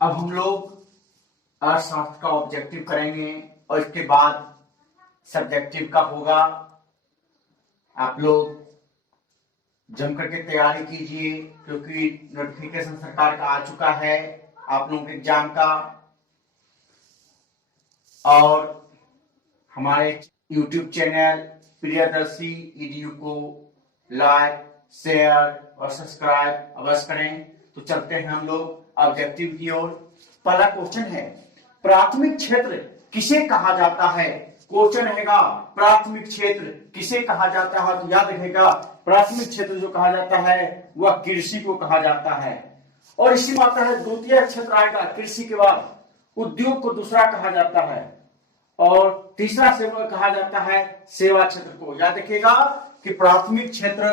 अब हम लोग अर्थशास्त्र का ऑब्जेक्टिव करेंगे और इसके बाद सब्जेक्टिव का होगा। आप लोग जम करके तैयारी कीजिए क्योंकि नोटिफिकेशन सरकार का आ चुका है आप लोगों के एग्जाम का। और हमारे YouTube चैनल प्रियदर्शी EDU को लाइक, शेयर और सब्सक्राइब अवश्य करें। तो चलते हैं हम लोग ऑब्जेक्टिव की ओर। पहला क्वेश्चन है, प्राथमिक क्षेत्र किसे कहा जाता है? क्वेश्चन रहेगा प्राथमिक क्षेत्र किसे कहा जाता है? तो याद रखेगा प्राथमिक क्षेत्र जो कहा जाता है वह कृषि को कहा जाता है। और इसी में आता है द्वितीय क्षेत्र आएगा कृषि के बाद, उद्योग को दूसरा कहा जाता है और तीसरा सेवा कहा जाता है सेवा क्षेत्र को। याद रखिएगा कि प्राथमिक क्षेत्र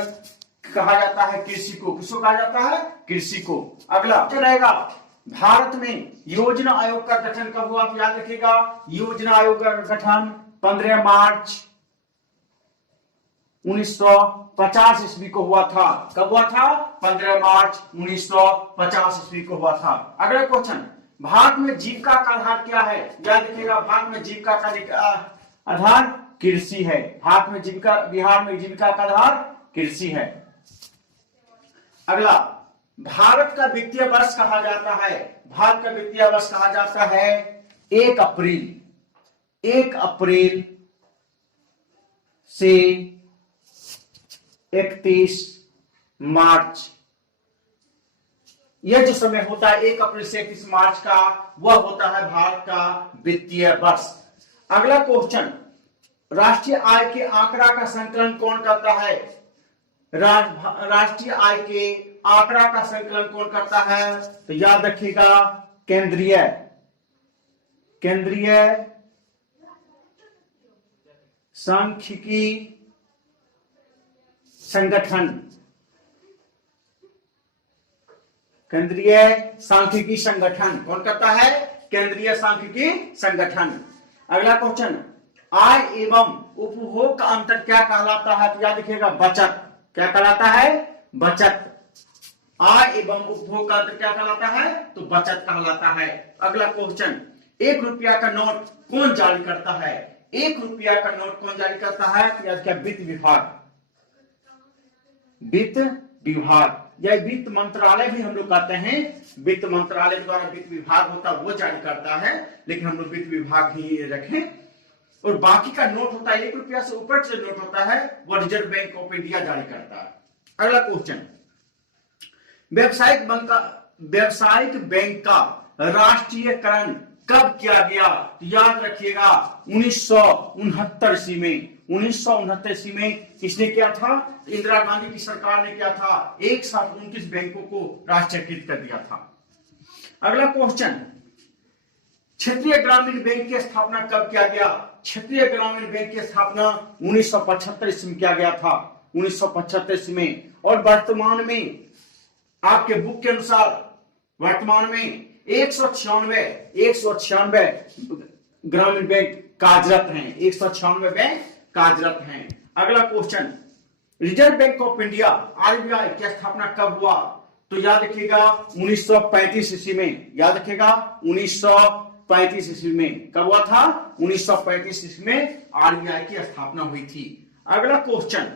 कहा जाता है कृषि को। किसको कहा जाता है? कृषि को। अगला रहेगा भारत में योजना आयोग का गठन कब हुआ? तो याद रखिएगा योजना आयोग का गठन 15 मार्च 1950 ईस्वी को हुआ था। कब हुआ था? 15 मार्च 1950 ईस्वी को हुआ था। अगला क्वेश्चन, भारत में जीविका का आधार क्या है? याद रखिएगा भारत में जीविका का आधार कृषि है। भारत में जीविका, बिहार में जीविका का आधार कृषि है। अगला, भारत का वित्तीय वर्ष कहा जाता है। भारत का वित्तीय वर्ष कहा जाता है 1 अप्रैल से 31 मार्च। यह जो समय होता है 1 अप्रैल से 31 मार्च का, वह होता है भारत का वित्तीय वर्ष। अगला क्वेश्चन, राष्ट्रीय आय के आंकड़ा का संकलन कौन करता है? राष्ट्रीय आय के आंकड़ा का संकलन कौन करता है? तो याद रखिएगा केंद्रीय सांख्यिकी संगठन। केंद्रीय सांख्यिकी संगठन कौन करता है? केंद्रीय सांख्यिकी संगठन। अगला क्वेश्चन, आय एवं उपभोग का अंतर क्या कहलाता है? तो याद रखिएगा बचत। क्या कहलाता है? बचत। आय एवं उपभोग का अंतर क्या कहलाता है? तो बचत कहलाता है। अगला क्वेश्चन, 1 रुपया का नोट कौन जारी करता है? 1 रुपया का नोट कौन जारी करता है? तो याद रखिएगा वित्त विभाग। वित्त विभाग या वित्त मंत्रालय भी हम लोग कहते हैं। वित्त मंत्रालय के द्वारा वित्त विभाग होता है वो जारी करता है, लेकिन हम लोग वित्त विभाग ही रखें। और बाकी का नोट होता है 1 रुपया से ऊपर जो नोट होता है वो रिजर्व बैंक ऑफ इंडिया जारी करता है। अगला क्वेश्चन, व्यावसायिक बैंक का राष्ट्रीयकरण कब किया गया? तो याद रखिएगा 1969 ईस्वी में। 1969 ईस्वी में किसने किया था? इंदिरा गांधी की सरकार ने किया था। एक साथ 29 बैंकों को राष्ट्रीयकृत कर दिया था। अगला क्वेश्चन, क्षेत्रीय ग्रामीण बैंक की स्थापना कब किया गया? क्षेत्रीय ग्रामीण बैंक की स्थापना 1975 ईस्वी में किया गया था। 1975 ईस्वी में। और वर्तमान में आपके बुक के अनुसार वर्तमान में 196 ग्रामीण बैंक कार्यरत हैं। 196 बैंक कार्यरत हैं। अगला question, reserve bank of India RBI की स्थापना कब हुआ? तो याद रखिएगा 1935 ईस्वी में। याद रखिएगा 1935 ईस्वी में। कब हुआ था? 1935 ईस्वी में RBI की स्थापना हुई थी। अगला क्वेश्चन,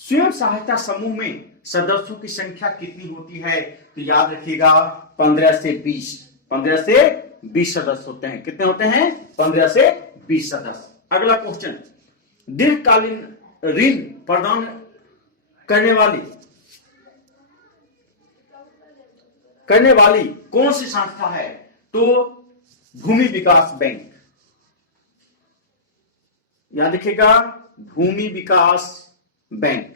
स्वयं सहायता समूह में सदस्यों की संख्या कितनी होती है? तो याद रखिएगा 15 से 20 सदस्य होते हैं। कितने होते हैं? 15 से 20 सदस्य। अगला क्वेश्चन, दीर्घकालीन ऋण प्रदान करने वाली कौन सी संस्था है? तो भूमि विकास बैंक। याद रखिएगा भूमि विकास बैंक।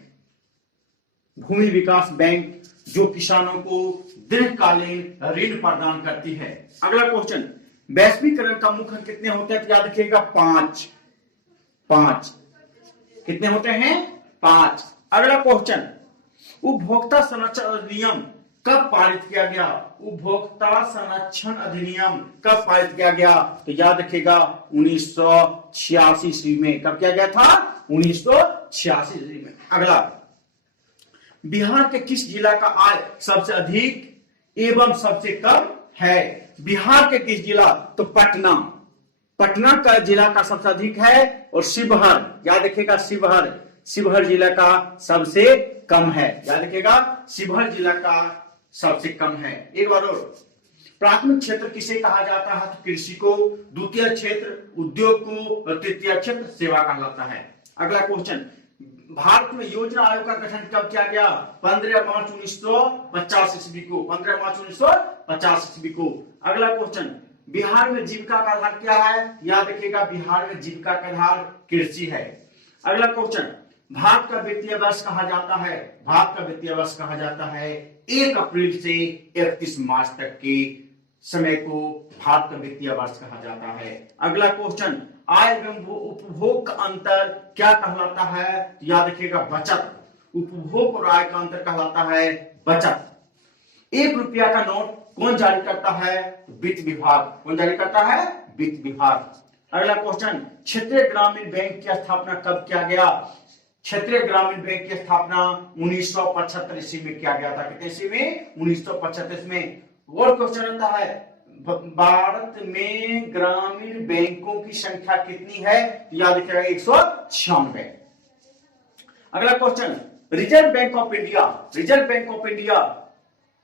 भूमि विकास बैंक जो किसानों को दीर्घकालीन ऋण प्रदान करती है। अगला क्वेश्चन, वैश्वीकरण का मुख्य कितने होते हैं? तो याद रखिएगा 5। कितने होते हैं? 5। अगला क्वेश्चन, उपभोक्ता संरक्षण अधिनियम कब पारित किया गया? उपभोक्ता संरक्षण अधिनियम कब पारित किया गया? तो याद रखिएगा 1986 ईस्वी में। कब किया गया था? 1986 ईस्वी में। अगला, बिहार के किस जिला का आय सबसे अधिक एवं सबसे कम है? बिहार के किस जिला, तो पटना, पटना का जिला का सबसे अधिक है, और शिवहर, याद रखिएगा शिवहर, शिवहर जिला का सबसे कम है, याद रखिएगा शिवहर जिला का सबसे कम है। एक बार और, प्राथमिक क्षेत्र किसे कहा जाता है, तो कृषि को, द्वितीय क्षेत्र उद्योग को, और तृतीय क्षेत्र सेवा कहलाता है। अगला क्वेश्चन, भारत में योजना आयोग का गठन कब किया गया, 15 मार्च 1950 ईस्वी को, 15 मार्च 1950 ईस्वी को। अगला क्वेश्चन, बिहार में जीविका का आधार क्या है, याद रखिएगा बिहार में जीविका का आधार कृषि है। अगला क्वेश्चन, भारत का वित्तीय वर्ष कहा जाता है, भारत का वित्तीय वर्ष कहा जाता है 1 अप्रैल से 31 मार्च तक के समय को भारत का वित्तीय वर्ष कहा जाता है। अगला क्वेश्चन, आय एवं उपभोग का अंतर क्या कहलाता है, याद रखिएगा बचत, उपभोग और आय का अंतर कहलाता है बचत। 1 रुपया का नोट कौन जारी करता है, वित्त विभाग, कौन जारी करता है, वित्त विभाग। अगला क्वेश्चन, क्षेत्रीय ग्रामीण बैंक की स्थापना कब किया गया, क्षेत्रीय ग्रामीण बैंक की स्थापना 1975 ईस्वी में किया गया था, कितने ईस्वी में, 1975 में। और क्वेश्चन आता है, भारत में ग्रामीण बैंकों की संख्या कितनी है, याद रखिएगा 196। अगला question, reserve bank of India, reserve bank of India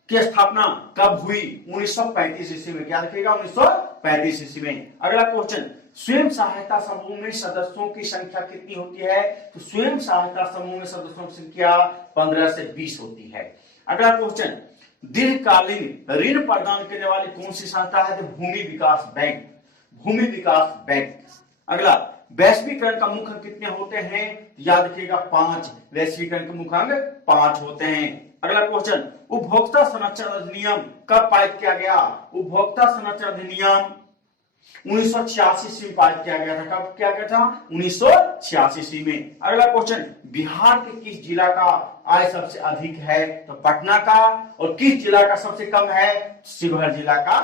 की स्थापना कब हुई, 1935 ईस्वी में, याद रखिएगा 1935 ईस्वी में। अगला क्वेश्चन, स्वयं सहायता समूह में सदस्यों की संख्या कितनी होती है, तो स्वयं सहायता समूह में सदस्यों की संख्या 15 से 20 होती है। अगला क्वेश्चन, दीर्घकालीन ऋण प्रदान करने वाली कौन सी संस्था है, तो भूमि विकास बैंक, भूमि विकास बैंक। अगला, वैश्वीकरण का मुख्य अंक कितने होते हैं, याद रखिएगा 5, वैश्वीकरण का मुख्य अंक 5 होते हैं। अगला क्वेश्चन, उपभोक्ता संरक्षण अधिनियम कब पारित किया गया, उपभोक्ता संरक्षण अधिनियम 1986 ईस्वी में पारित किया गया था, कब किया गया था, 1986 ईस्वी में। अगला क्वेश्चन, बिहार के किस जिला का आय सबसे अधिक है, तो पटना का, और किस जिला का सबसे कम है, शिवहर जिला का